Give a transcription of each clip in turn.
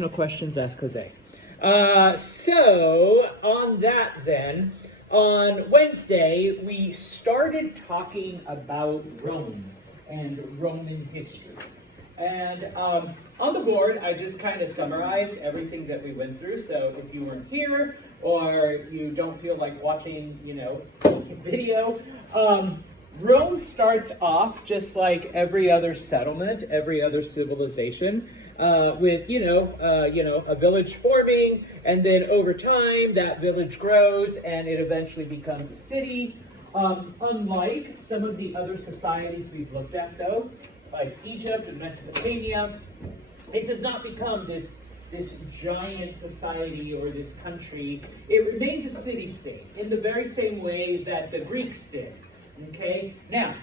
No questions, ask Jose. So on that then, on Wednesday, we started talking about Rome and Roman history. And on the board, I just kind of summarized everything that we went through. So if you weren't here or you don't feel like watching, video, Rome starts off just like every other settlement, every other civilization, with a village forming, and then over time that village grows and it eventually becomes a city. Unlike some of the other societies we've looked at, though, like Egypt and Mesopotamia, it does not become this giant society or this country. It remains a city-state in the very same way that the Greeks did. Okay, now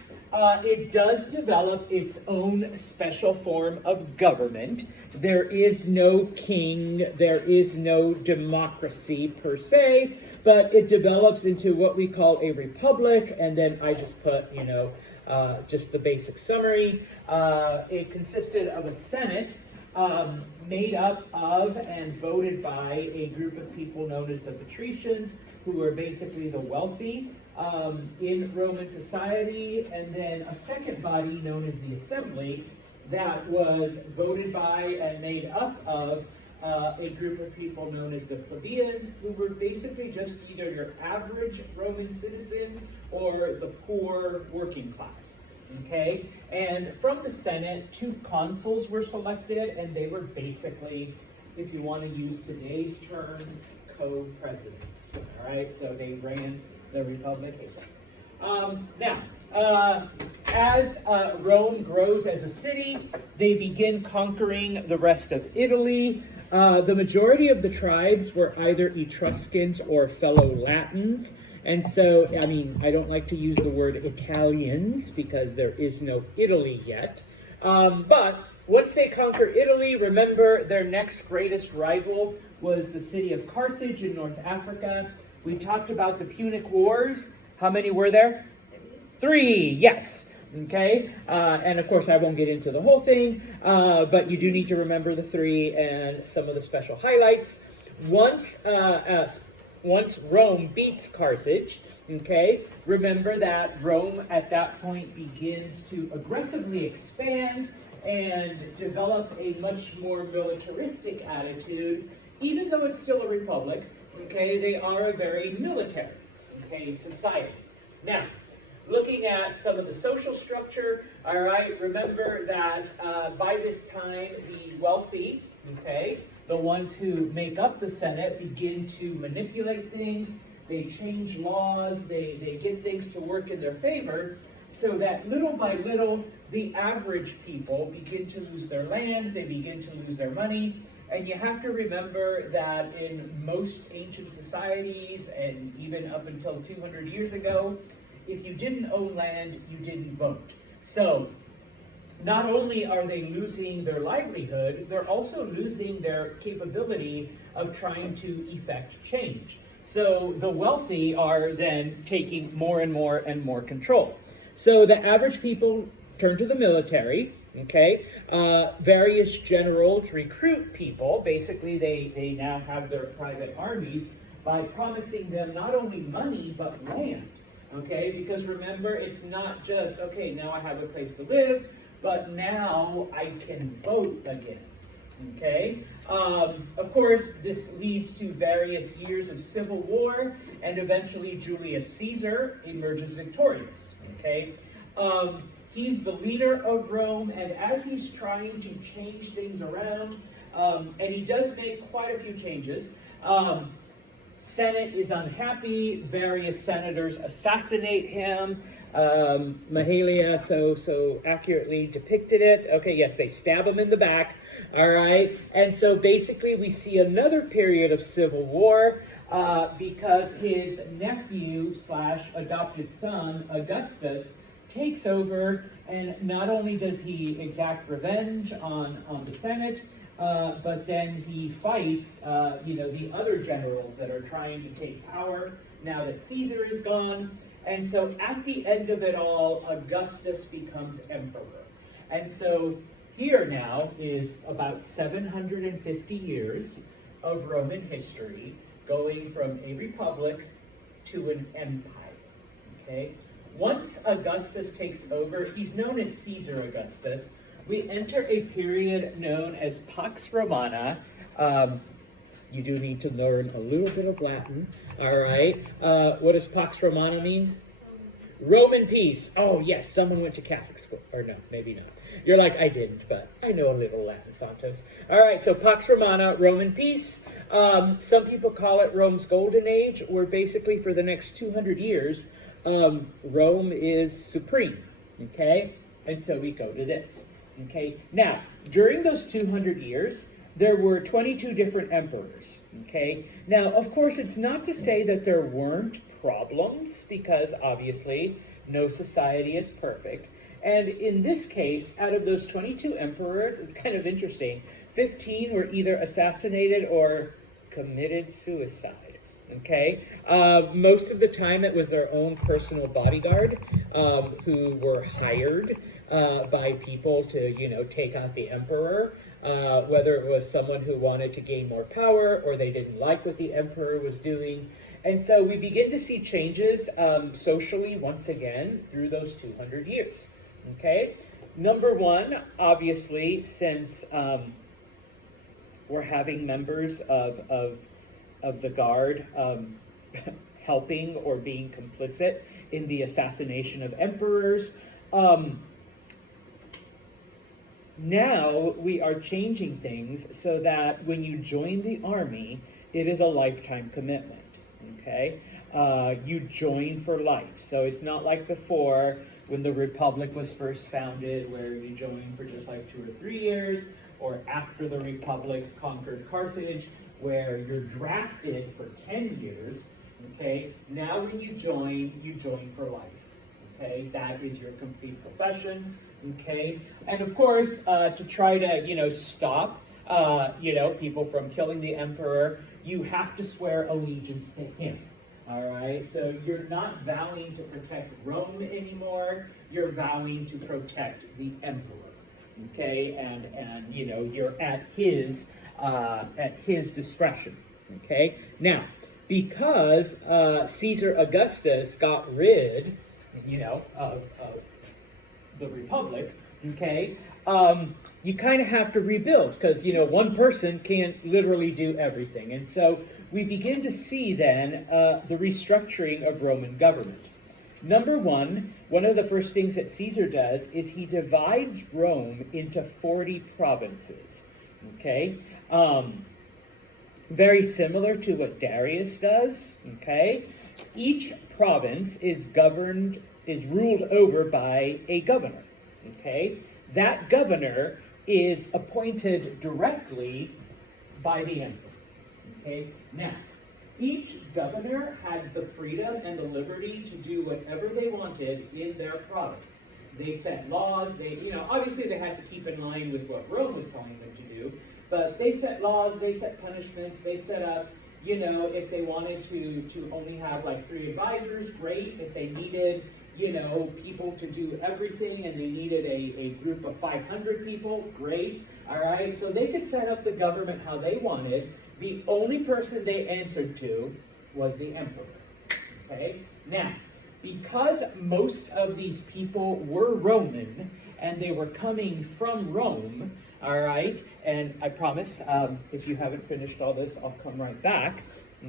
it does develop its own special form of government. There is no king, there is no democracy per se, but it develops into what we call a republic, and then I just put, just the basic summary. It consisted of a Senate made up of and voted by a group of people known as the patricians, who were basically the wealthy in Roman society, and then a second body known as the assembly that was voted by and made up of a group of people known as the plebeians, who were basically just either your average Roman citizen or the poor working class. Okay, and from the Senate, 2 consuls were selected, and they were basically, if you want to use today's terms, co-presidents. All right, so they ran the republic. As Rome grows as a city, they begin conquering the rest of Italy. The majority of the tribes were either Etruscans or fellow Latins. And so, I don't like to use the word Italians because there is no Italy yet. But once they conquer Italy, remember their next greatest rival was the city of Carthage in North Africa. We talked about the Punic Wars. How many were there? 3, yes. Okay, and of course I won't get into the whole thing, but you do need to remember the 3 and some of the special highlights. Once Rome beats Carthage, okay, remember that Rome at that point begins to aggressively expand and develop a much more militaristic attitude. Even though it's still a republic, okay, they are a very military, society. Now, looking at some of the social structure, all right, remember that by this time the wealthy, the ones who make up the Senate, begin to manipulate things. They change laws, they get things to work in their favor, so that little by little, the average people begin to lose their land, they begin to lose their money. And you have to remember that in most ancient societies, and even up until 200 years ago, if you didn't own land, you didn't vote. So not only are they losing their livelihood, they're also losing their capability of trying to effect change. So the wealthy are then taking more and more and more control. So the average people turn to the military. Various generals recruit people. Basically, they now have their private armies by promising them not only money, but land. Because remember, it's not just, now I have a place to live, but now I can vote again. Of course, this leads to various years of civil war, and eventually Julius Caesar emerges victorious. He's the leader of Rome, and as he's trying to change things around, and he does make quite a few changes, Senate is unhappy, various senators assassinate him. Mahalia so accurately depicted it. Yes, they stab him in the back, all right? And so basically we see another period of civil war because his nephew / adopted son, Augustus, takes over, and not only does he exact revenge on the Senate, but then he fights, the other generals that are trying to take power now that Caesar is gone. And so at the end of it all, Augustus becomes emperor. And so here now is about 750 years of Roman history, going from a republic to an empire, okay? Once Augustus takes over, he's known as Caesar Augustus, we enter a period known as Pax Romana. You do need to learn a little bit of Latin, all right? What does Pax Romana mean? Roman peace. Oh, yes, someone went to Catholic school. Or no, maybe not. You're like, I didn't, but I know a little Latin, Santos. All right, so Pax Romana, Roman peace. Some people call it Rome's golden age, where basically for the next 200 years, Rome is supreme, okay? And so we go to this, okay? Now, during those 200 years, there were 22 different emperors, okay? Now, of course, it's not to say that there weren't problems, because obviously no society is perfect. And in this case, out of those 22 emperors, it's kind of interesting, 15 were either assassinated or committed suicide, okay? Most of the time it was their own personal bodyguard who were hired by people to, take out the emperor, whether it was someone who wanted to gain more power or they didn't like what the emperor was doing. And so we begin to see changes socially once again through those 200 years, okay? Number one, obviously, since we're having members of the guard helping or being complicit in the assassination of emperors, now we are changing things so that when you join the army, it is a lifetime commitment, okay? You join for life. So it's not like before when the Republic was first founded, where you join for just like 2 or 3 years, or after the Republic conquered Carthage, where you're drafted for 10 years, okay? Now when you join for life, okay? That is your complete profession, okay? And of course, to try to, stop, people from killing the emperor, you have to swear allegiance to him, all right? So you're not vowing to protect Rome anymore, you're vowing to protect the emperor, okay? And you're at his discretion, okay? Now, because Caesar Augustus got rid, of the Republic, okay, you kind of have to rebuild because, one person can't literally do everything. And so we begin to see then the restructuring of Roman government. Number one of the first things that Caesar does is he divides Rome into 40 provinces, okay? Very similar to what Darius does, okay? Each province is ruled over by a governor, okay? That governor is appointed directly by the emperor, okay? Now, each governor had the freedom and the liberty to do whatever they wanted in their province. They set laws, obviously they had to keep in line with what Rome was telling them to do, but they set laws, they set punishments, they set up, if they wanted to only have like 3 advisors, great. If they needed, people to do everything and they needed a group of 500 people, great. All right, so they could set up the government how they wanted. The only person they answered to was the emperor, okay? Now, because most of these people were Roman and they were coming from Rome, all right, and I promise, if you haven't finished all this, I'll come right back,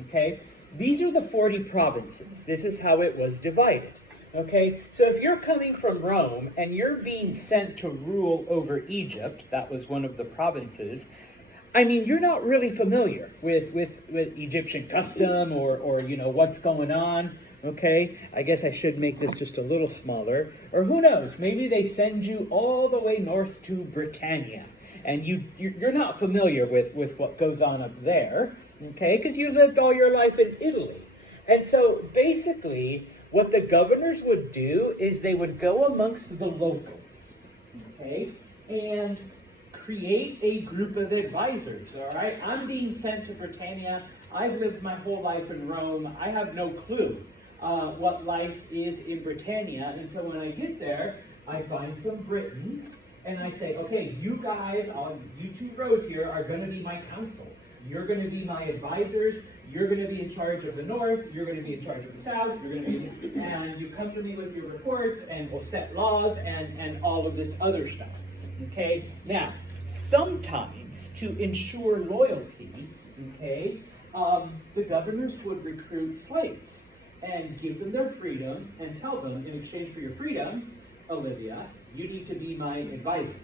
okay? These are the 40 provinces. This is how it was divided, okay? So if you're coming from Rome and you're being sent to rule over Egypt, that was one of the provinces, I mean, you're not really familiar with Egyptian custom or what's going on, okay? I guess I should make this just a little smaller. Or who knows, maybe they send you all the way north to Britannia, and you're not familiar with what goes on up there, okay? Because you lived all your life in Italy. And so basically, what the governors would do is they would go amongst the locals, okay? And create a group of advisors, all right? I'm being sent to Britannia. I've lived my whole life in Rome. I have no clue what life is in Britannia. And so when I get there, I find some Britons, and I say, okay, you guys, you 2 rows here are going to be my council. You're going to be my advisors. You're going to be in charge of the north. You're going to be in charge of the south. You're going to be, and you come to me with your reports, and we'll set laws and all of this other stuff. Okay. Now, sometimes to ensure loyalty, okay, the governors would recruit slaves and give them their freedom and tell them, in exchange for your freedom, Olivia, you need to be my advisor.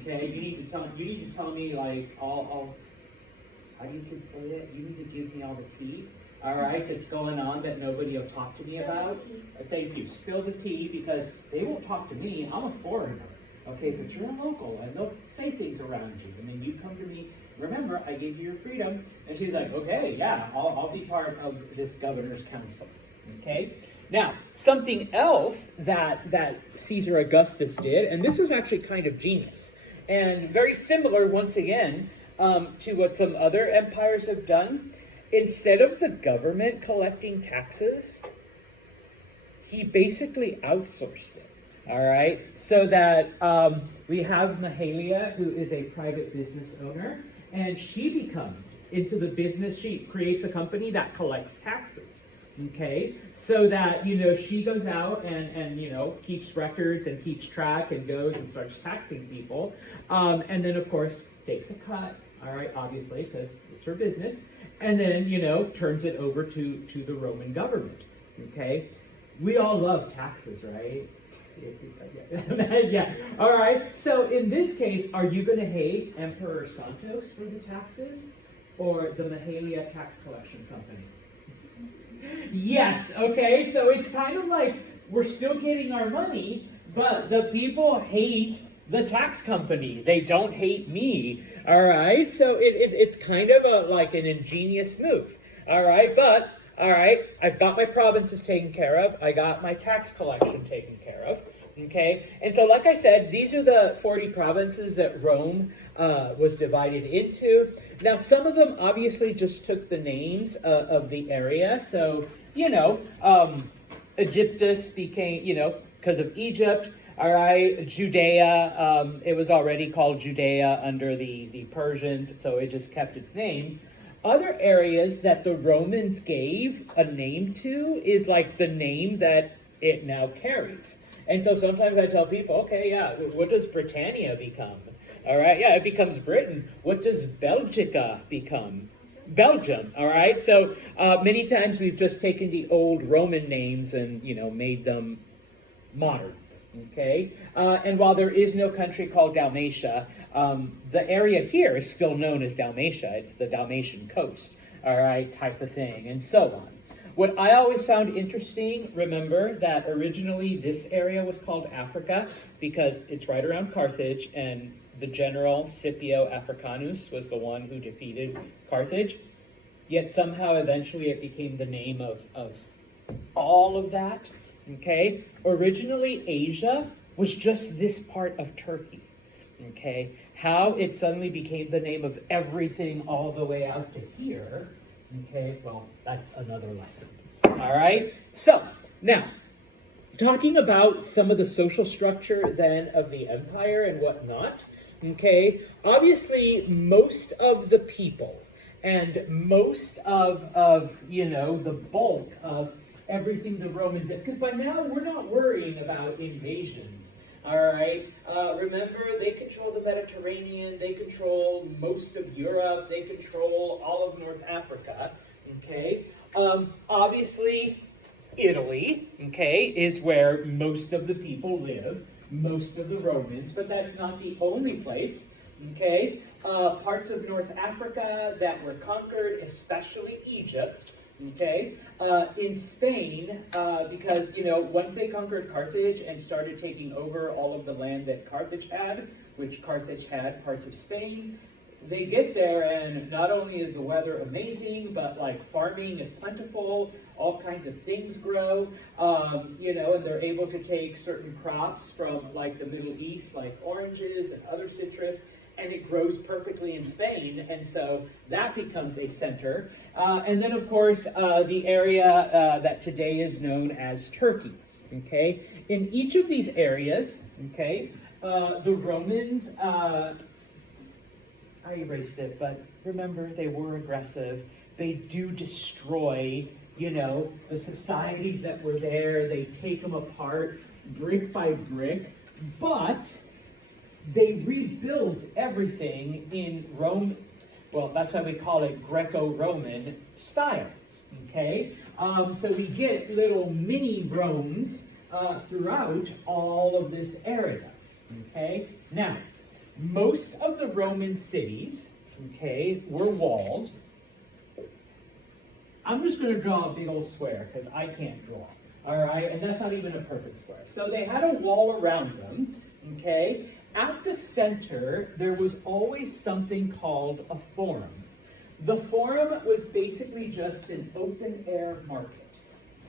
Okay. You need to tell me like all how do you kids say it? You need to give me all the tea, all right, that's going on that nobody will talk to me about. Thank you. Spill the tea, because they won't talk to me. I'm a foreigner, okay, but you're a local, and they'll say things around you. And then you come to me, remember, I gave you your freedom. And she's like, okay, yeah, I'll be part of this governor's council, okay? Now, something else that Caesar Augustus did, and this was actually kind of genius, and very similar, once again, to what some other empires have done. Instead of the government collecting taxes, he basically outsourced it, all right? So that we have Mahalia, who is a private business owner, and she becomes into the business. She creates a company that collects taxes, okay? So that, you know, she goes out and you know, keeps records and keeps track and goes and starts taxing people. And then, of course, takes a cut, all right, obviously, because it's her business, and then, you know, turns it over to the Roman government, okay? We all love taxes, right? Yeah, all right. So in this case, are you going to hate Emperor Santos for the taxes or the Mahalia Tax Collection Company? Yes, okay, so it's kind of like we're still getting our money, but the people hate the tax company. They don't hate me, all right? So it's kind of like an ingenious move, all right? But, all right, I've got my provinces taken care of. I got my tax collection taken care of, okay? And so, like I said, these are the 40 provinces that Rome was divided into. Now, some of them obviously just took the names of the area. So, you know, Egyptus became, you know, because of Egypt. All right, Judea, it was already called Judea under the Persians, so it just kept its name. Other areas that the Romans gave a name to is like the name that it now carries. And so sometimes I tell people, okay, yeah, what does Britannia become? All right, yeah, it becomes Britain. What does Belgica become? Belgium, all right? So many times we've just taken the old Roman names and, you know, made them modern. Okay, and while there is no country called Dalmatia, the area here is still known as Dalmatia. It's the Dalmatian coast, all right, type of thing, and so on. What I always found interesting, remember that originally this area was called Africa because it's right around Carthage, and the general Scipio Africanus was the one who defeated Carthage. Yet somehow eventually it became the name of all of that. Okay, originally Asia was just this part of Turkey. Okay, how it suddenly became the name of everything all the way out to here. Okay, well, that's another lesson. All right, so now talking about some of the social structure then of the empire and whatnot. Okay, obviously most of the people and most of you know, the bulk of everything the Romans did, because by now we're not worrying about invasions, all right? Remember, they control the Mediterranean, they control most of Europe, they control all of North Africa, okay? Obviously, Italy, okay, is where most of the people live, most of the Romans, but that's not the only place, okay? Parts of North Africa that were conquered, especially Egypt, okay, in Spain, because, you know, once they conquered Carthage and started taking over all of the land that Carthage had, which Carthage had parts of Spain, they get there and not only is the weather amazing, but like farming is plentiful, all kinds of things grow, you know, and they're able to take certain crops from like the Middle East, like oranges and other citrus, and it grows perfectly in Spain, and so that becomes a center. And then, of course, the area that today is known as Turkey, okay? In each of these areas, okay, the Romans, I erased it, but remember, they were aggressive. They do destroy, the societies that were there. They take them apart brick by brick, but they rebuild everything in Rome. Well, that's why we call it Greco-Roman style, okay? So we get little mini Romes throughout all of this area, okay? Now, most of the Roman cities, okay, were walled. I'm just going to draw a big old square because I can't draw, all right? And that's not even a perfect square. So they had a wall around them, okay? At the center, there was always something called a forum. The forum was basically just an open-air market,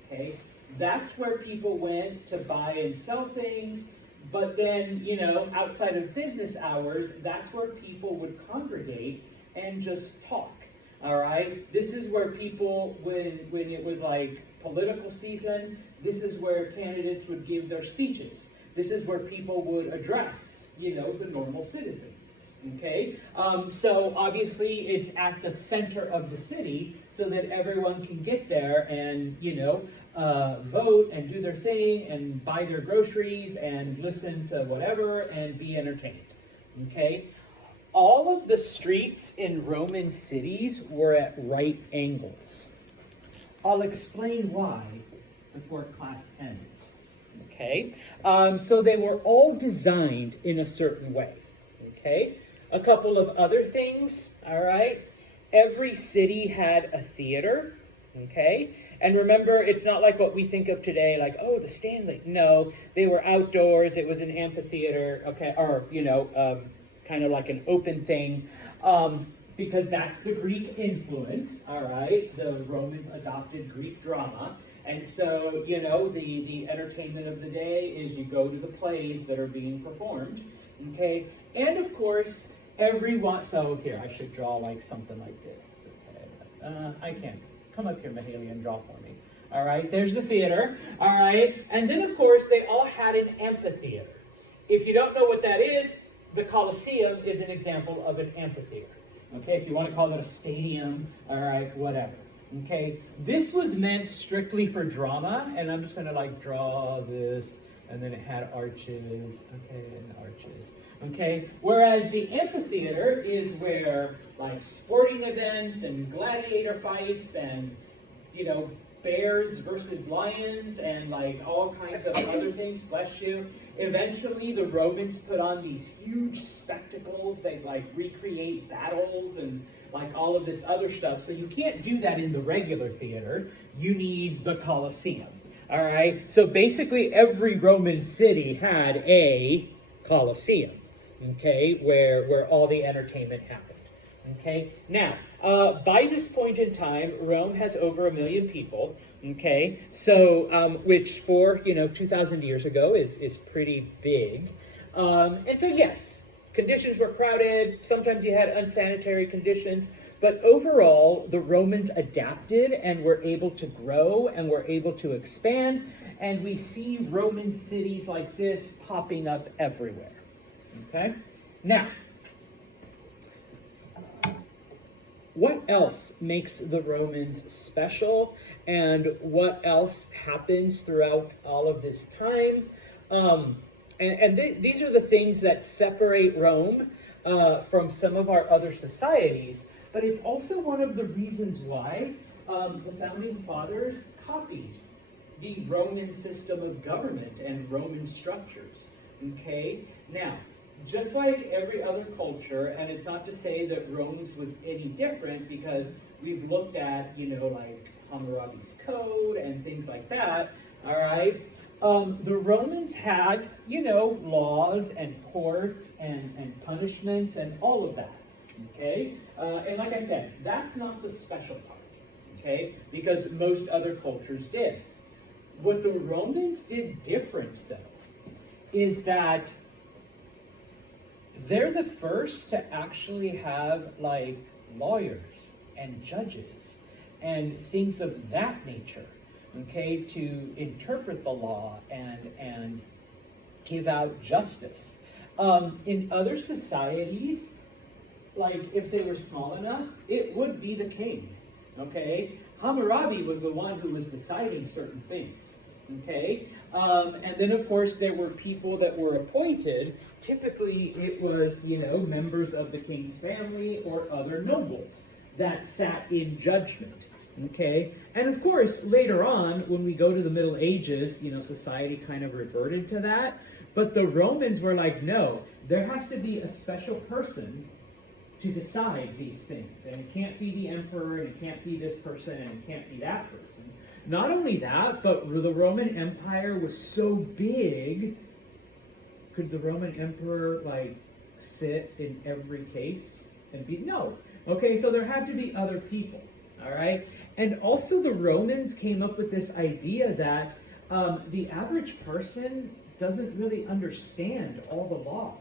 okay? That's where people went to buy and sell things, but then, outside of business hours, that's where people would congregate and just talk, all right? This is where people, when it was like political season, this is where candidates would give their speeches. This is where people would address, the normal citizens, okay? So obviously it's at the center of the city so that everyone can get there and, vote and do their thing and buy their groceries and listen to whatever and be entertained, okay? All of the streets in Roman cities were at right angles. I'll explain why before class ends. Okay, so they were all designed in a certain way, okay? A couple of other things, all right? Every city had a theater, okay? And remember, it's not like what we think of today, like, oh, the Stanley. No, they were outdoors. It was an amphitheater, okay? Or, kind of like an open thing, because that's the Greek influence, all right? The Romans adopted Greek drama. And so, the entertainment of the day is you go to the plays that are being performed, okay? And of course, so here, I should draw like something like this, okay? I can. Come up here, Mahalia, and draw for me. All right, there's the theater, all right? And then, of course, they all had an amphitheater. If you don't know what that is, the Colosseum is an example of an amphitheater, okay? If you want to call it a stadium, all right, whatever. Okay, this was meant strictly for drama, and I'm just going to draw this, and then it had arches, okay, and arches, okay? Whereas the amphitheater is where sporting events and gladiator fights and, bears versus lions and all kinds of other things, bless you. Eventually, the Romans put on these huge spectacles. They recreate battles and all of this other stuff. So you can't do that in the regular theater. You need the Colosseum. All right. So basically, every Roman city had a Colosseum. Okay, where all the entertainment happened. Okay. Now, by this point in time, Rome has over 1 million people. Okay. So, which for 2,000 years ago is pretty big. And so yes. Conditions were crowded, sometimes you had unsanitary conditions, but overall, the Romans adapted and were able to grow and were able to expand, and we see Roman cities like this popping up everywhere, okay? Now, what else makes the Romans special, and what else happens throughout all of this time? These are the things that separate Rome from some of our other societies, but it's also one of the reasons why the founding fathers copied the Roman system of government and Roman structures, okay? Now, just like every other culture, and it's not to say that Rome's was any different because we've looked at, Hammurabi's Code and things like that, all right? The Romans had, laws and courts and punishments and all of that, okay? And like I said, that's not the special part, okay? Because most other cultures did. What the Romans did different, though, is that they're the first to actually have, lawyers and judges and things of that nature. Okay, to interpret the law and give out justice. In other societies, like if they were small enough, it would be the king, okay? Hammurabi was the one who was deciding certain things, okay? And then of course there were people that were appointed. Typically it was, members of the king's family or other nobles that sat in judgment, okay? And of course later on, when we go to the Middle Ages, society kind of reverted to that. But the Romans were like, no, there has to be a special person to decide these things. And it can't be the emperor, and it can't be this person, and it can't be that person. Not only that, but the Roman Empire was so big, could the Roman emperor, sit in every case and be? No. Okay, so there had to be other people, all right? And also the Romans came up with this idea that the average person doesn't really understand all the laws.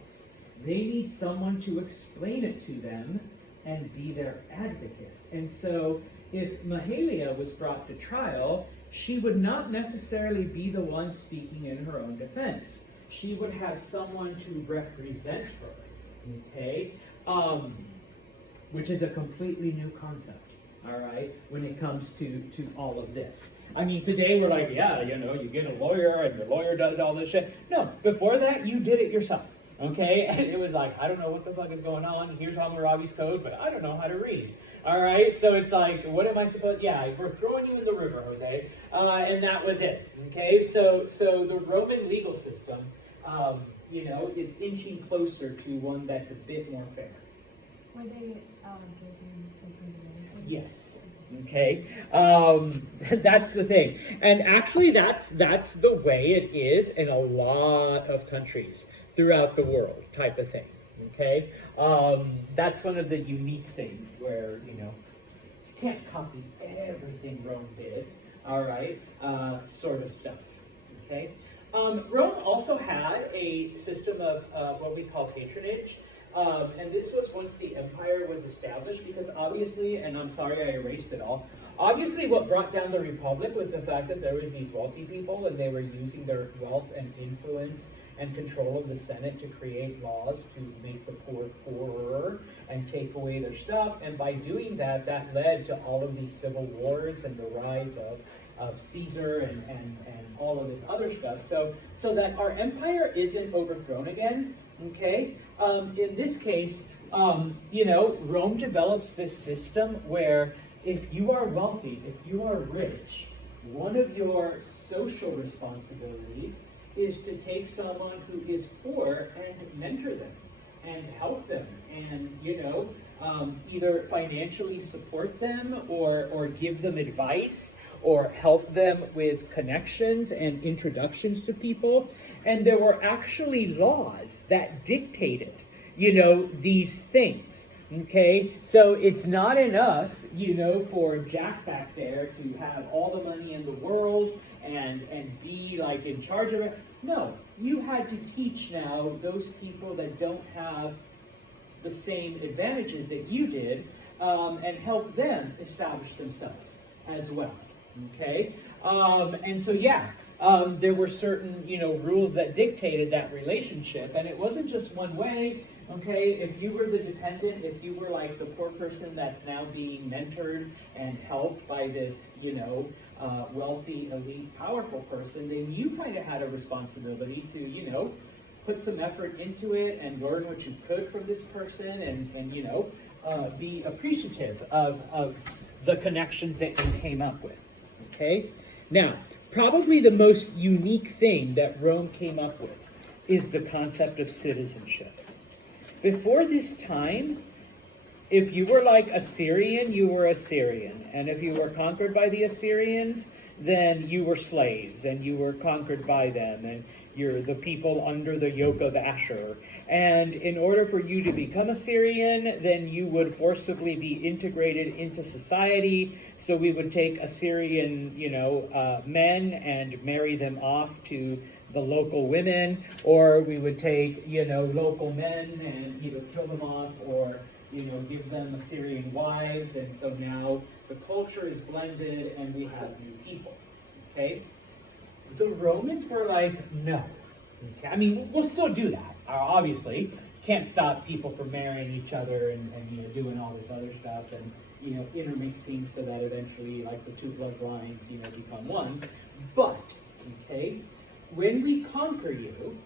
They need someone to explain it to them and be their advocate. And so if Mahalia was brought to trial, she would not necessarily be the one speaking in her own defense. She would have someone to represent her, okay? Which is a completely new concept, all right, when it comes to all of this. I mean, today we're like, yeah, you get a lawyer and your lawyer does all this shit. No, before that, you did it yourself. Okay, and it was like, I don't know what the fuck is going on. Here's Hammurabi's code, but I don't know how to read. All right, so it's like, what am I supposed? Yeah, we're throwing you in the river, Jose, and that was it. Okay, so the Roman legal system, is inching closer to one that's a bit more fair. Were they given medicine? Yes. Okay, that's the thing, and actually, that's the way it is in a lot of countries throughout the world, type of thing. Okay, that's one of the unique things where you can't copy everything Rome did. All right, sort of stuff. Okay, Rome also had a system of what we call patronage. And this was once the empire was established, because obviously, and I'm sorry I erased it all, obviously what brought down the republic was the fact that there was these wealthy people and they were using their wealth and influence and control of the Senate to create laws to make the poor poorer and take away their stuff. And by doing that, that led to all of these civil wars and the rise of Caesar and all of this other stuff. So that our empire isn't overthrown again, okay? In this case, Rome develops this system where if you are wealthy, if you are rich, one of your social responsibilities is to take someone who is poor and mentor them and help them and, either financially support them or give them advice or help them with connections and introductions to people. And there were actually laws that dictated, these things. Okay, so it's not enough, for Jack back there to have all the money in the world and be in charge of it. No, you had to teach now those people that don't have the same advantages that you did, and help them establish themselves as well. Okay, and so there were certain rules that dictated that relationship, and it wasn't just one way. Okay, if you were the dependent, if you were the poor person that's now being mentored and helped by this wealthy, elite, powerful person, then you kind of had a responsibility to put some effort into it and learn what you could from this person and be appreciative of the connections that you came up with. Okay? Now, probably the most unique thing that Rome came up with is the concept of citizenship. Before this time, if you were Assyrian, you were Assyrian. And if you were conquered by the Assyrians, then you were slaves and you were conquered by them. And you're the people under the yoke of Ashur. And in order for you to become Assyrian, then you would forcibly be integrated into society. So we would take Assyrian, men and marry them off to the local women, or we would take, local men and either kill them off or, give them Assyrian wives. And so now the culture is blended and we have new people, okay? The Romans were like, no. Okay? I mean, we'll still do that, obviously can't stop people from marrying each other and doing all this other stuff and intermixing so that eventually like the two bloodlines become one. But okay, when we conquer you,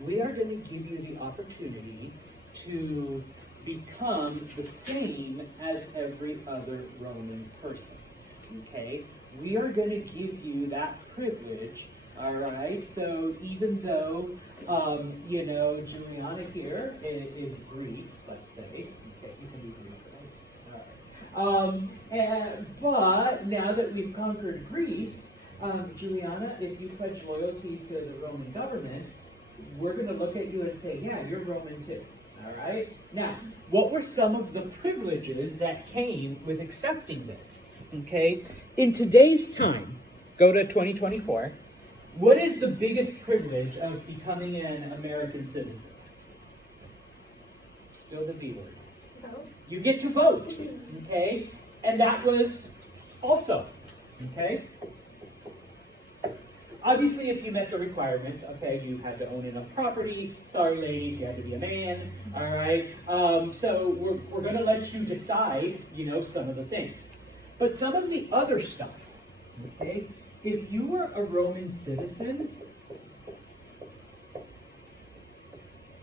we are going to give you the opportunity to become the same as every other Roman person. Okay? We are going to give you that privilege, all right? So even though, Juliana here is Greek, let's say, okay, you can be Greek, right? All right. But now that we've conquered Greece, Juliana, if you pledge loyalty to the Roman government, we're going to look at you and say, yeah, you're Roman too. All right? Now, what were some of the privileges that came with accepting this? Okay? In today's time, go to 2024, what is the biggest privilege of becoming an American citizen? Still the B word. Vote. You get to vote. Okay? And that was also. Okay? Obviously, if you met the requirements, okay, you had to own enough property. Sorry, ladies, you had to be a man. All right. So we're going to let you decide, some of the things. But some of the other stuff, okay, if you were a Roman citizen,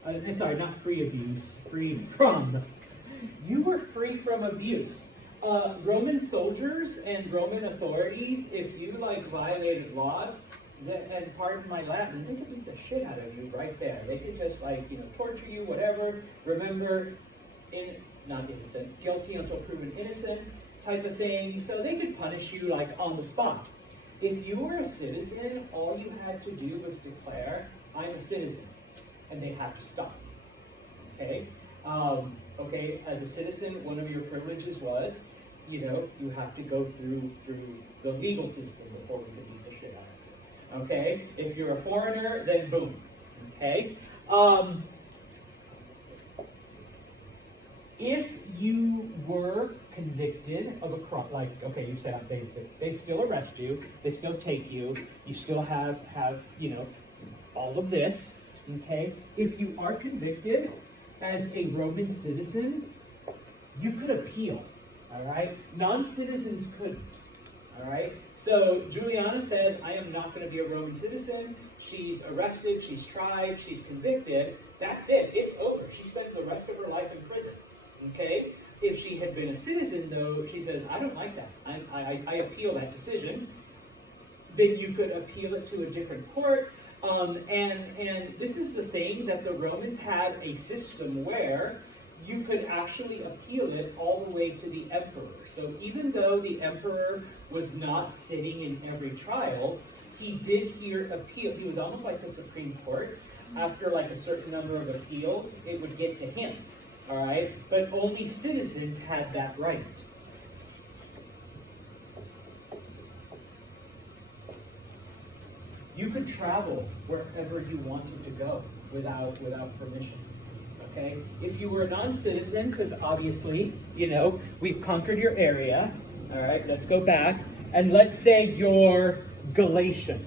I'm sorry, not free abuse, free from. You were free from abuse. Roman soldiers and Roman authorities, if you violated laws, and pardon my Latin, they could beat the shit out of you right there. They could just torture you, whatever. Remember, not innocent, guilty until proven innocent type of thing. So they could punish you on the spot. If you were a citizen, all you had to do was declare, I'm a citizen, and they had to stop. Okay? Okay, as a citizen, one of your privileges was, you have to go through the legal system before we can beat the shit out of you. Okay? If you're a foreigner, then boom. Okay? If you were convicted of a crime, you said they still arrest you, they still take you, you still have all of this. Okay? If you are convicted as a Roman citizen, you could appeal. All right? Non-citizens couldn't. All right? So Juliana says, I am not going to be a Roman citizen. She's arrested, she's tried, she's convicted. That's it. It's over. She spends the rest of her life in prison. Okay? If she had been a citizen, though, she says, I don't like that. I appeal that decision. Then you could appeal it to a different court. And this is the thing, that the Romans had a system where you could actually appeal it all the way to the emperor. So even though the emperor was not sitting in every trial, he did hear appeal. He was almost like the Supreme Court. After a certain number of appeals, it would get to him. All right? But only citizens had that right. You could travel wherever you wanted to go without permission. Okay? If you were a non-citizen, because obviously, we've conquered your area. All right, let's go back. And let's say you're Galatian.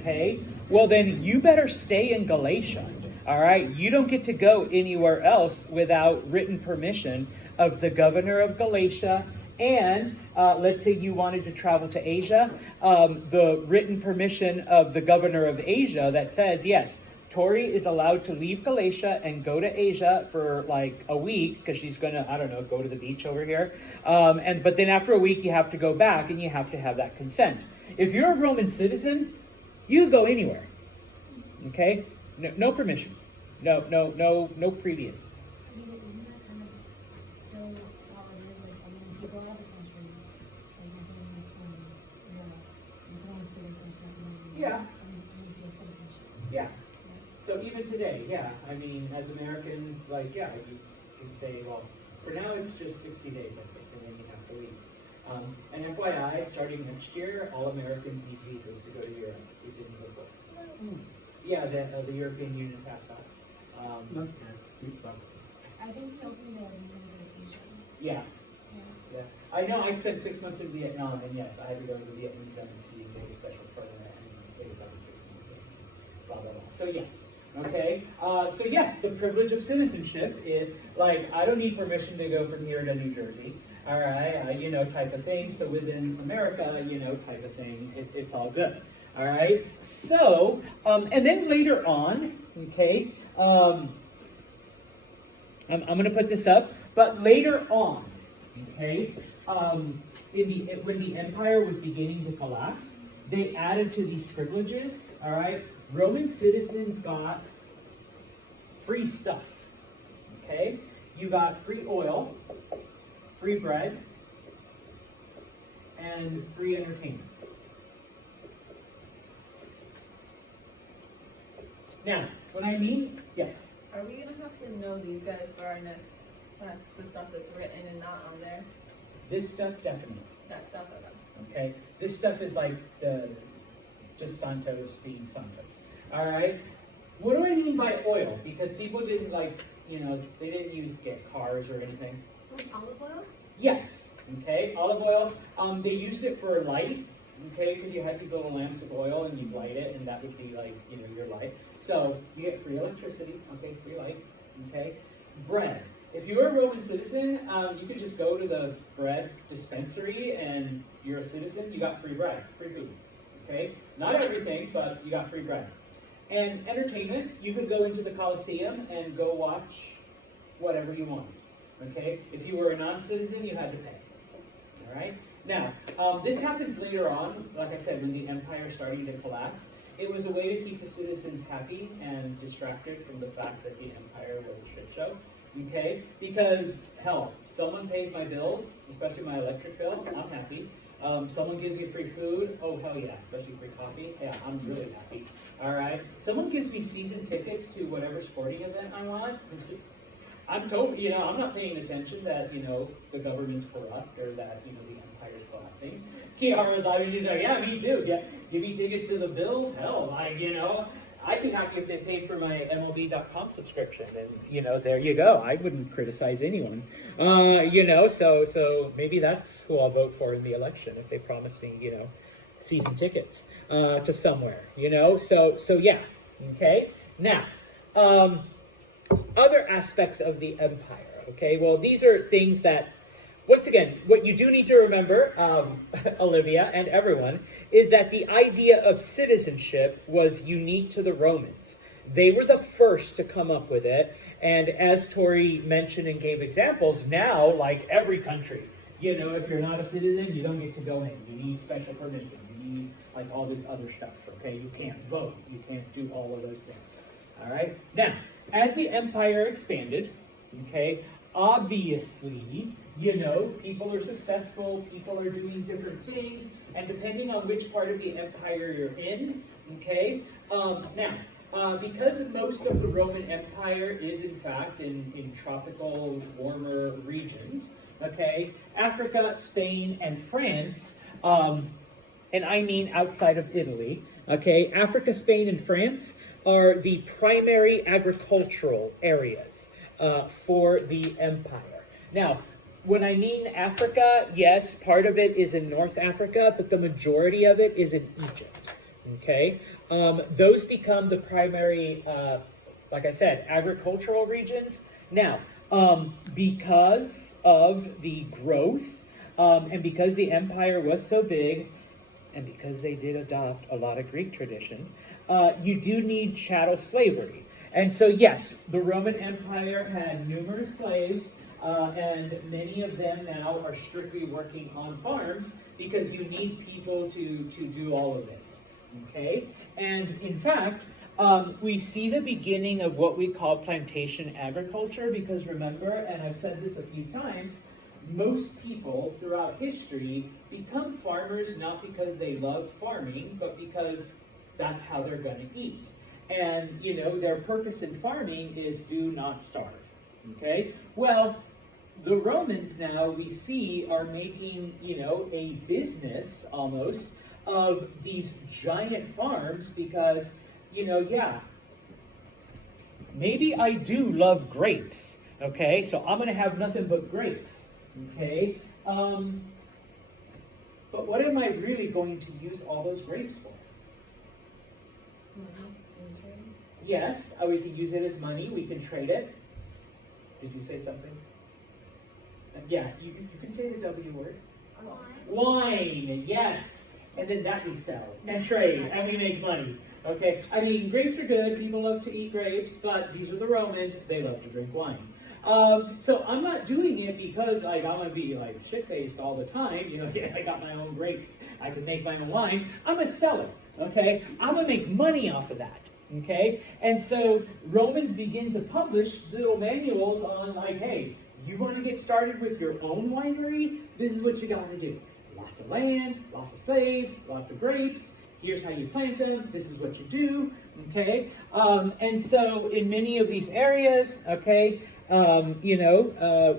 Okay? Well, then you better stay in Galatia. All right? You don't get to go anywhere else without written permission of the governor of Galatia. And let's say you wanted to travel to Asia, the written permission of the governor of Asia that says, yes, Tori is allowed to leave Galatia and go to Asia for a week because she's going to, go to the beach over here. But then after a week, you have to go back and you have to have that consent. If you're a Roman citizen, you go anywhere. Okay? No permission. No previous. Isn't that kind of still how it is? If you go out of the country, nothing is from you can only stay there for a certain number of Yeah. years and lose your citizenship. Yeah. So even today, as Americans, you can stay, for now it's just 60 days, I think, and then you have to leave. And FYI, starting next year, all Americans need visas to go to Europe. We didn't before. Yeah, the European Union passed that. That's good. We suck. I think you also need a visa to go to Asia. Yeah, Yeah. yeah. I know I spent 6 months in Vietnam, and yes, I had to go to the Vietnamese embassy and get a special permit, and stay on the 6 months. Blah, blah, blah. So yes. Okay, so yes, the privilege of citizenship is like I don't need permission to go from here to New Jersey. All right, type of thing. So within America, type of thing, it's all good. All right. So, and then later on, okay, I'm going to put this up, but later on, okay, when the empire was beginning to collapse, they added to these privileges. All right, Roman citizens got free stuff. Okay, you got free oil, free bread, and free entertainment. Now, when I mean, yes. Are we gonna have to know these guys for our next class, the stuff that's written and not on there? This stuff, definitely. That stuff, okay. Okay? This stuff is like just Santos being Santos. Alright? What do I mean by oil? Because people didn't they didn't get cars or anything. Olive oil? Yes. Okay? Olive oil. They used it for light. Okay? Because you had these little lamps with oil and you'd light it and that would be like, your light. So you get free electricity. Okay? Free light. Okay? Bread. If you were a Roman citizen, you could just go to the bread dispensary and you're a citizen, you got free bread, free food. Okay? Not everything, but you got free bread. And entertainment, you could go into the Colosseum and go watch whatever you want. Okay? If you were a non-citizen, you had to pay. All right? Now, this happens later on, like I said, when the empire started to collapse. It was a way to keep the citizens happy and distracted from the fact that the empire was a shit show. Okay? Because, hell, someone pays my bills, especially my electric bill, I'm happy. Someone gives me free food, oh hell yeah, especially free coffee, yeah, I'm really happy. All right? Someone gives me season tickets to whatever sporting event I want. I'm totally, I'm not paying attention that, the government's corrupt or that, the empire's collapsing. Kiara's obviously like, yeah, me too. Yeah, give me tickets to the Bills. Hell, I'd be happy if they paid for my MLB.com subscription. And, there you go. I wouldn't criticize anyone. So maybe that's who I'll vote for in the election if they promise me, season tickets to somewhere, So yeah, okay. Now, other aspects of the empire, okay? Well, these are things that, once again, what you do need to remember, Olivia and everyone, is that the idea of citizenship was unique to the Romans. They were the first to come up with it, and as Tori mentioned and gave examples, now, like every country, if you're not a citizen, you don't get to go in. You need special permission. You need, all this other stuff, okay? You can't vote. You can't do all of those things, all right? Now, as the empire expanded, okay, obviously, people are successful, people are doing different things, and depending on which part of the empire you're in, okay, because most of the Roman Empire is in fact in tropical, warmer regions, okay, Africa, Spain, and France, and I mean outside of Italy, okay, Africa, Spain, and France are the primary agricultural areas for the empire. Now, when I mean Africa, yes, part of it is in North Africa, but the majority of it is in Egypt, okay? Those become the primary, like I said, agricultural regions. Now, because of the growth and because the empire was so big, and because they did adopt a lot of Greek tradition, you do need chattel slavery. And so, yes, the Roman Empire had numerous slaves, and many of them now are strictly working on farms because you need people to do all of this, okay? And in fact, we see the beginning of what we call plantation agriculture because remember, and I've said this a few times, most people throughout history become farmers not because they love farming, but because that's how they're going to eat. And, their purpose in farming is do not starve. Okay? Well, the Romans now we see are making, a business almost of these giant farms because, maybe I do love grapes. Okay? So I'm going to have nothing but grapes. Okay? But what am I really going to use all those grapes for? Yes, we can use it as money. We can trade it. Did you say something? Yeah, you can say the W word. Wine, yes. And then that we sell and trade and we make money. Okay, I mean, grapes are good. People love to eat grapes, but these are the Romans. They love to drink wine. So I'm not doing it because like I'm gonna be like shit-faced all the time. You know, yeah, I got my own grapes. I can make my own wine. I'm a seller. Okay, I'm gonna make money off of that. Okay, and so Romans begin to publish little manuals on like, hey, you want to get started with your own winery? This is what you got to do. Lots of land, lots of slaves, lots of grapes. Here's how you plant them. This is what you do. Okay, and so in many of these areas, okay,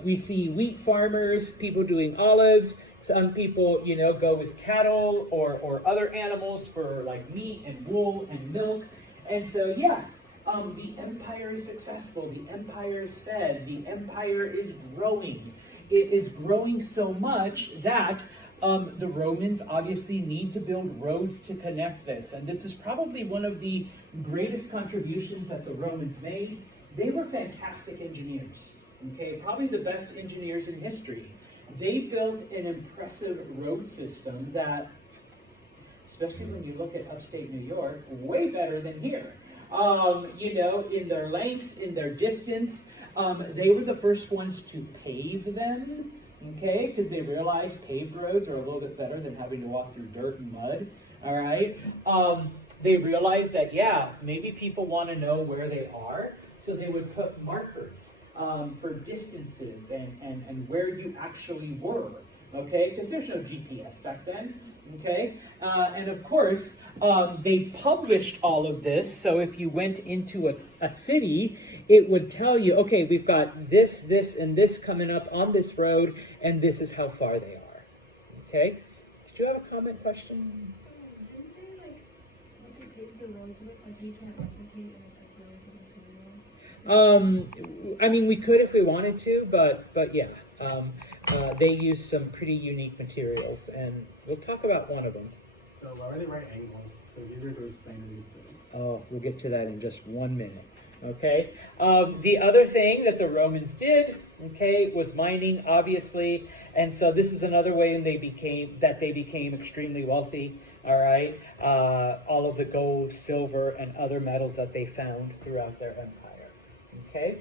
we see wheat farmers, people doing olives. Some people, go with cattle or other animals for like meat and wool and milk. And so, yes, the empire is successful. The empire is fed. The empire is growing. It is growing so much that the Romans obviously need to build roads to connect this. And this is probably one of the greatest contributions that the Romans made. They were fantastic engineers, okay? Probably the best engineers in history. They built an impressive road system that, especially when you look at upstate New York, way better than here. In their lengths, in their distance, they were the first ones to pave them, okay? Because they realized paved roads are a little bit better than having to walk through dirt and mud, all right? They realized that, yeah, maybe people want to know where they are, so they would put markers for distances and where you actually were, okay? Because there's no GPS back then. Okay, and of course, they published all of this, so if you went into a city, it would tell you, okay, we've got this, this, and this coming up on this road, and this is how far they are. Okay? Did you have a comment, question? Didn't they, what they paved the roads with, you can't replicate and it's really good material? I mean, we could if we wanted to, but yeah. They use some pretty unique materials, and we'll talk about one of them. So what are the right angles? Because you were to explain to me. Oh, we'll get to that in just 1 minute. Okay. The other thing that the Romans did, okay, was mining, obviously, and so this is another way they became extremely wealthy. All right. All of the gold, silver, and other metals that they found throughout their empire. Okay.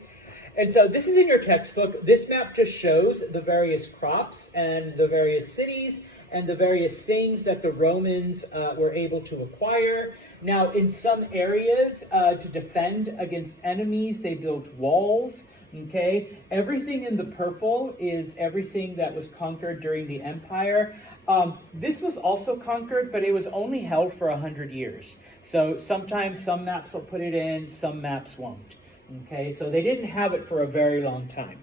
And so this is in your textbook. This map just shows the various crops and the various cities and the various things that the Romans were able to acquire. Now, in some areas, to defend against enemies, they built walls. Okay, everything in the purple is everything that was conquered during the empire. This was also conquered, but it was only held for 100 years. So sometimes some maps will put it in, some maps won't. Okay, so they didn't have it for a very long time.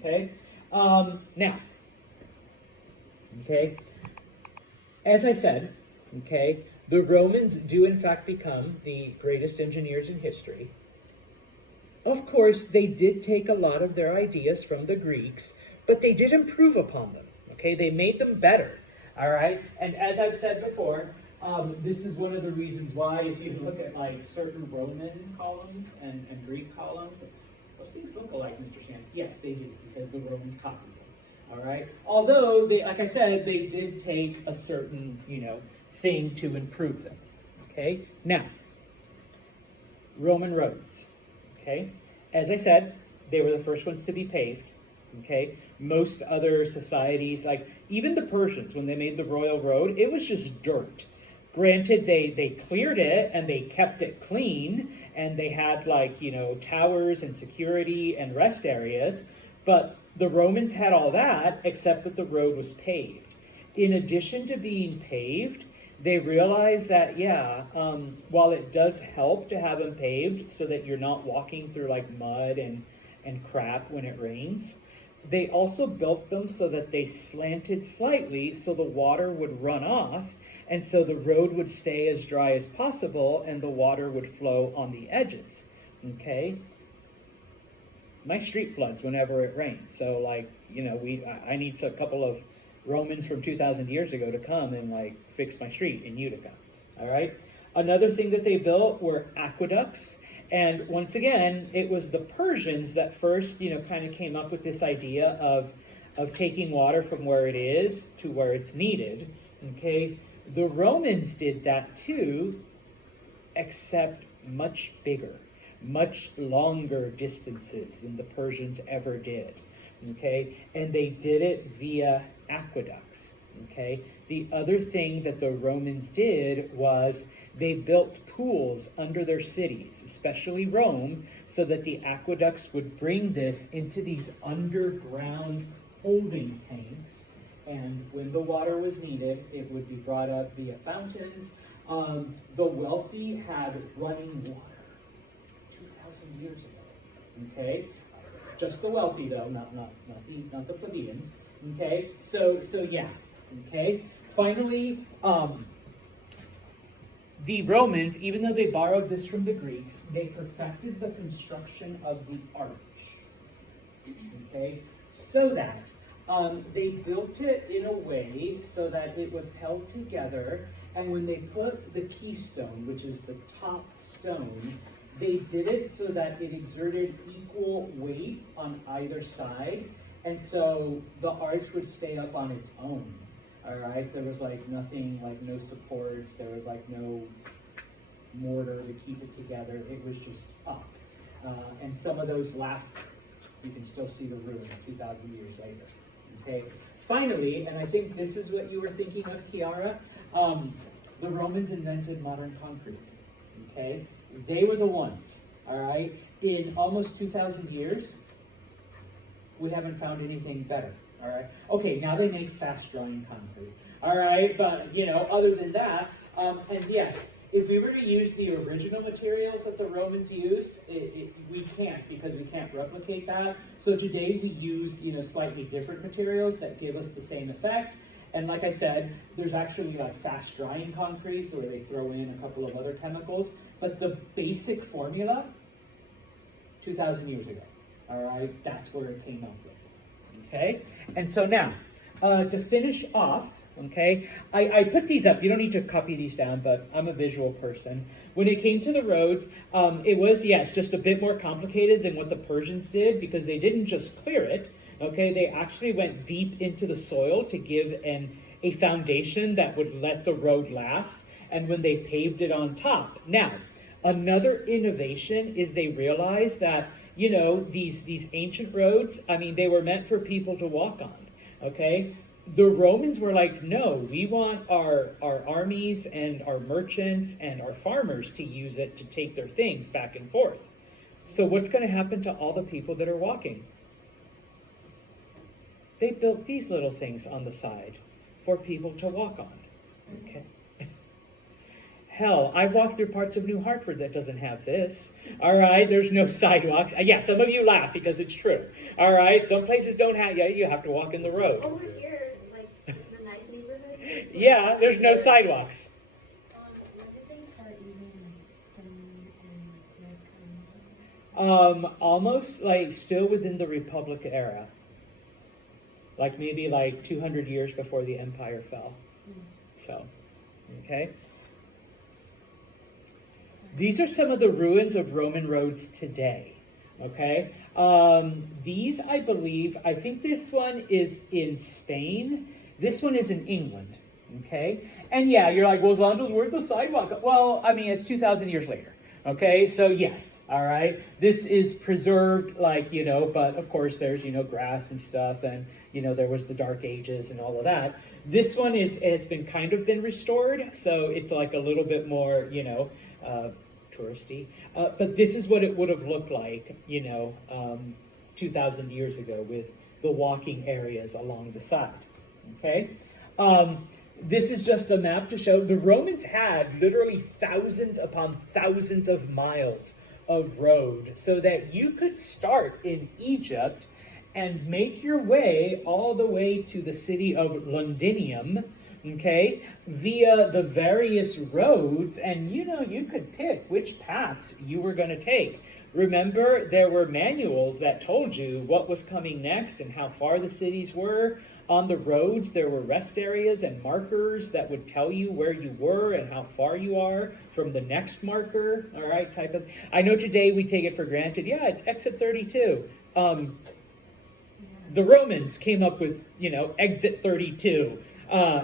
Okay, now, okay, as I said, okay, the Romans do in fact become the greatest engineers in history. Of course, they did take a lot of their ideas from the Greeks, but they did improve upon them. Okay, they made them better. All right, and as I've said before, this is one of the reasons why, if you look at like certain Roman columns and Greek columns, those things look alike, Mr. Shan. Yes, they do, because the Romans copied them. All right. Although they, like I said, they did take a certain, thing to improve them. Okay. Now, Roman roads. Okay. As I said, they were the first ones to be paved. Okay. Most other societies, like even the Persians, when they made the royal road, it was just dirt. Granted, they cleared it and they kept it clean, and they had towers and security and rest areas, but the Romans had all that except that the road was paved. In addition to being paved, they realized that, while it does help to have them paved so that you're not walking through like mud and crap when it rains, they also built them so that they slanted slightly so the water would run off, and so the road would stay as dry as possible and the water would flow on the edges. Okay? My street floods whenever it rains. So I need a couple of Romans from 2,000 years ago to come and fix my street in Utica. All right? Another thing that they built were aqueducts. And once again, it was the Persians that first, kind of came up with this idea of taking water from where it is to where it's needed. Okay, the Romans did that too, except much bigger, much longer distances than the Persians ever did. Okay, and they did it via aqueducts. Okay, the other thing that the Romans did was they built pools under their cities, especially Rome, so that the aqueducts would bring this into these underground holding tanks. And when the water was needed, it would be brought up via fountains. The wealthy had running water 2,000 years ago. Okay, just the wealthy though, not the plebeians. Okay, so yeah. Okay, finally, the Romans, even though they borrowed this from the Greeks, they perfected the construction of the arch. Okay, so that they built it in a way so that it was held together, and when they put the keystone, which is the top stone, they did it so that it exerted equal weight on either side, and so the arch would stay up on its own. All right, there was like nothing, like no supports, there was like no mortar to keep it together, it was just up. And some of those last, you can still see the ruins 2,000 years later. Okay, finally, and I think this is what you were thinking of, Kiara, the Romans invented modern concrete. Okay, they were the ones, all right? In almost 2,000 years, we haven't found anything better. All right. Okay. Now they make fast-drying concrete. All right. But other than that, and yes, if we were to use the original materials that the Romans used, we can't, because we can't replicate that. So today we use slightly different materials that give us the same effect. And like I said, there's actually like fast-drying concrete where they throw in a couple of other chemicals. But the basic formula, 2,000 years ago. All right. That's where it came up with. Okay, and so now, to finish off, okay, I put these up. You don't need to copy these down, but I'm a visual person. When it came to the roads, it was, yes, just a bit more complicated than what the Persians did, because they didn't just clear it, okay, they actually went deep into the soil to give a foundation that would let the road last, and when they paved it on top. Now, another innovation is they realized that these ancient roads, they were meant for people to walk on, okay? The Romans were like, no, we want our armies and our merchants and our farmers to use it to take their things back and forth. So what's going to happen to all the people that are walking? They built these little things on the side for people to walk on, okay? Hell, I've walked through parts of New Hartford that doesn't have this. All right, there's no sidewalks. Yeah, some of you laugh because it's true. All right, some places don't have, you have to walk in the road. Over here, like the nice neighborhoods. Yeah, there's no sidewalks. When did they start using stone and red kind Almost like still within the Republic era. Like maybe like 200 years before the empire fell. So, okay. These are some of the ruins of Roman roads today, okay? These, I think this one is in Spain. This one is in England, okay? And yeah, you're like, well, Zondos, where'd the sidewalk? Well, it's 2,000 years later, okay? So yes, all right? This is preserved, but of course there's, grass and stuff, and, there was the Dark Ages and all of that. This one has been restored, so it's like a little bit more, touristy, but this is what it would have looked like, 2,000 years ago with the walking areas along the side, okay? This is just a map to show the Romans had literally thousands upon thousands of miles of road so that you could start in Egypt and make your way all the way to the city of Londinium, okay, via the various roads, and you could pick which paths you were going to take. Remember, there were manuals that told you what was coming next and how far the cities were. On the roads, there were rest areas and markers that would tell you where you were and how far you are from the next marker, all right, type of. I know today we take it for granted. Yeah, it's exit 32. The Romans came up with, exit 32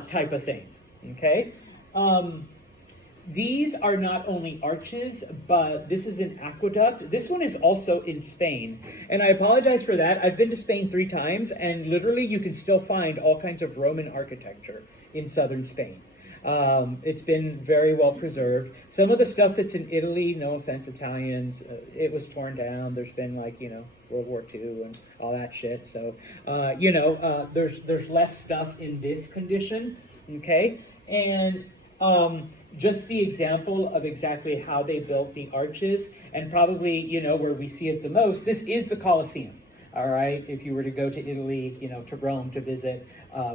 type of thing, okay? These are not only arches, but this is an aqueduct. This one is also in Spain. And I apologize for that. I've been to Spain 3 times, and literally you can still find all kinds of Roman architecture in southern Spain. It's been very well preserved. Some of the stuff that's in Italy, no offense, Italians, it was torn down. There's been World War II and all that shit. So, there's less stuff in this condition, okay? And just the example of exactly how they built the arches, and probably, where we see it the most, this is the Colosseum. All right, if you were to go to Italy, to Rome to visit,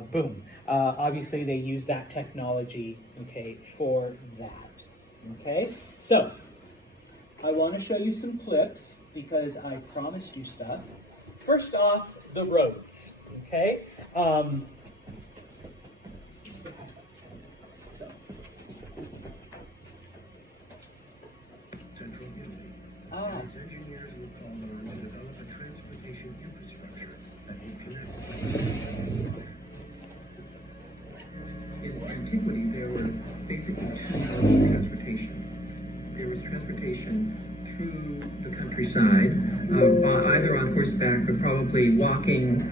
boom. Obviously, they use that technology, okay, for that. Okay, so I want to show you some clips because I promised you stuff. First off, the roads. Okay. Its engineers will learn to develop a transportation infrastructure that will connect. In antiquity, there were basically 2 modes of transportation. There was transportation through the countryside, either on horseback, but probably walking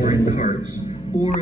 or in carts, or